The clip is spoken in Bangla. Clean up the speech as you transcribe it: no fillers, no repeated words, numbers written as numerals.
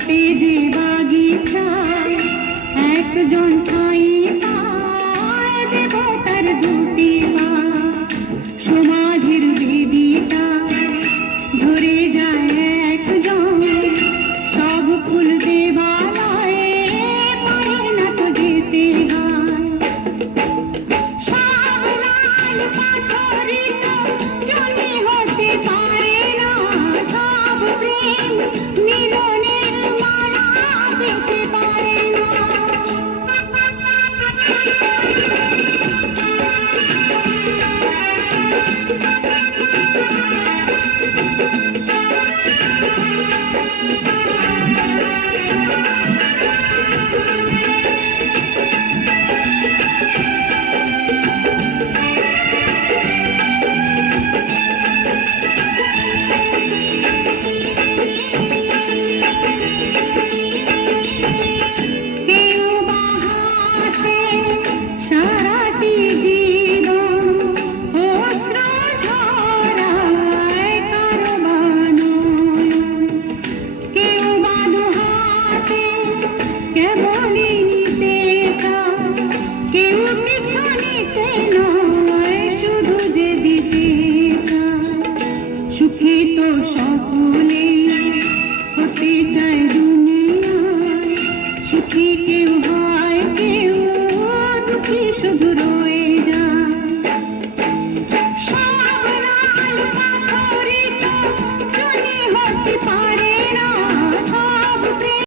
ফোটে যে বাগিচায় একজন ঠাই পায় দেব তার দুটি পা সমাধির বেদিটা ধরে যায় একজন সব ফুল দেবালয়ে পারে না তো যেতে হয় সব লাল পাথরে তো জমি হতে পারে না সব প্রেম মিলনের মালা পেতে পারে না কেউ বা হাসে সারাটি জীবন অশ্র ঝরায় কারো বা নয়ন কেউ বা দুহাতে কেবলই নিতে চায় কেউ কিছু নিতে নয় শুধু যে দিতে চায় সুখী তো সকলেই হতে চায় দুনিয়ায় সুখী কেউ হয় কেউ দুঃখী শুধু